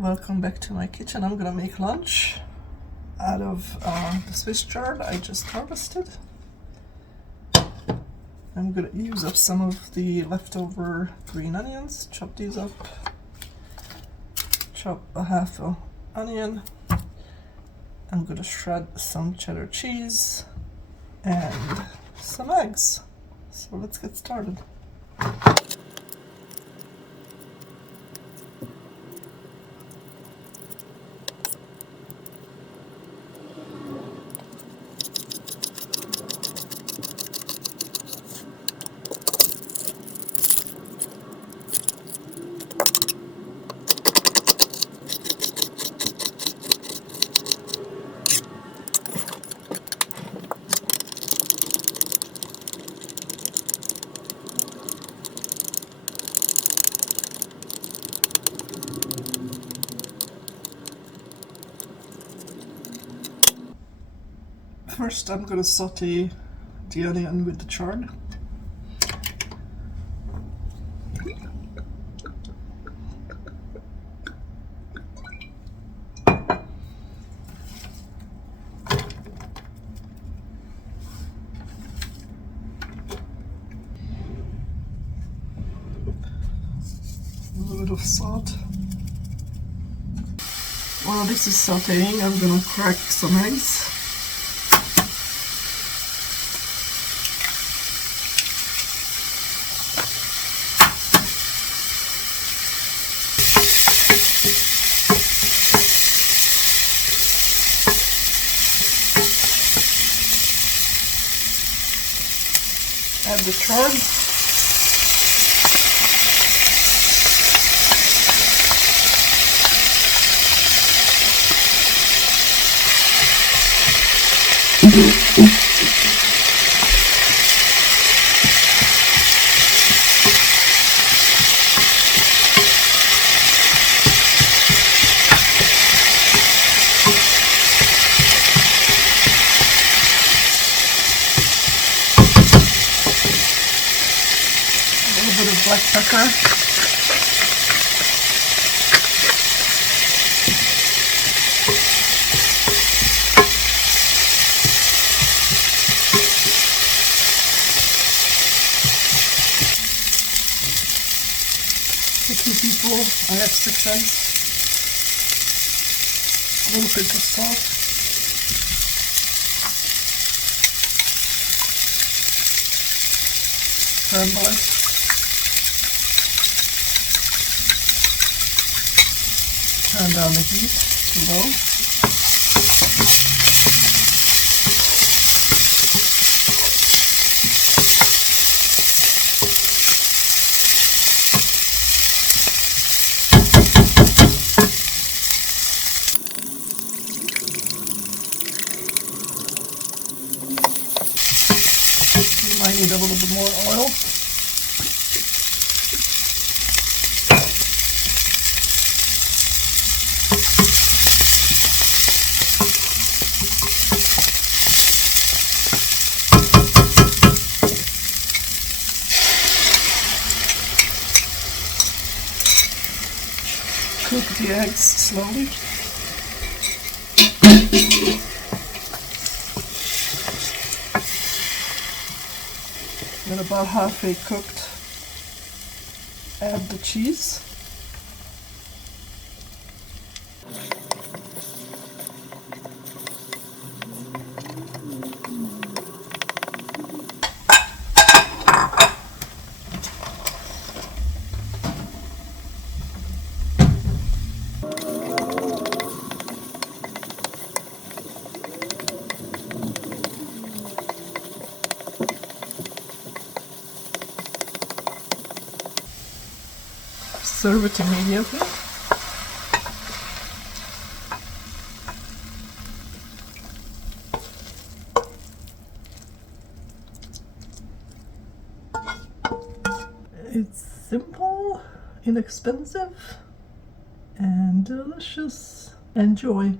Welcome back to my kitchen. I'm gonna make lunch out of the Swiss chard I just harvested. I'm gonna use up some of the leftover green onions, chop these up, chop a half an onion. I'm gonna shred some cheddar cheese and some eggs. So let's get started. First, I'm going to saute the onion with the chard. A little bit of salt. While this is sauteing, I'm going to crack some eggs. Add the chard. A little bit of black pepper. For 2 people, I have 6 eggs. A little bit of salt. Scramble it. Turn down the heat to low. You might need a little bit more oil. Cook the eggs slowly. When about halfway cooked, add the cheese. Serve it immediately. It's simple, inexpensive, and delicious. Enjoy!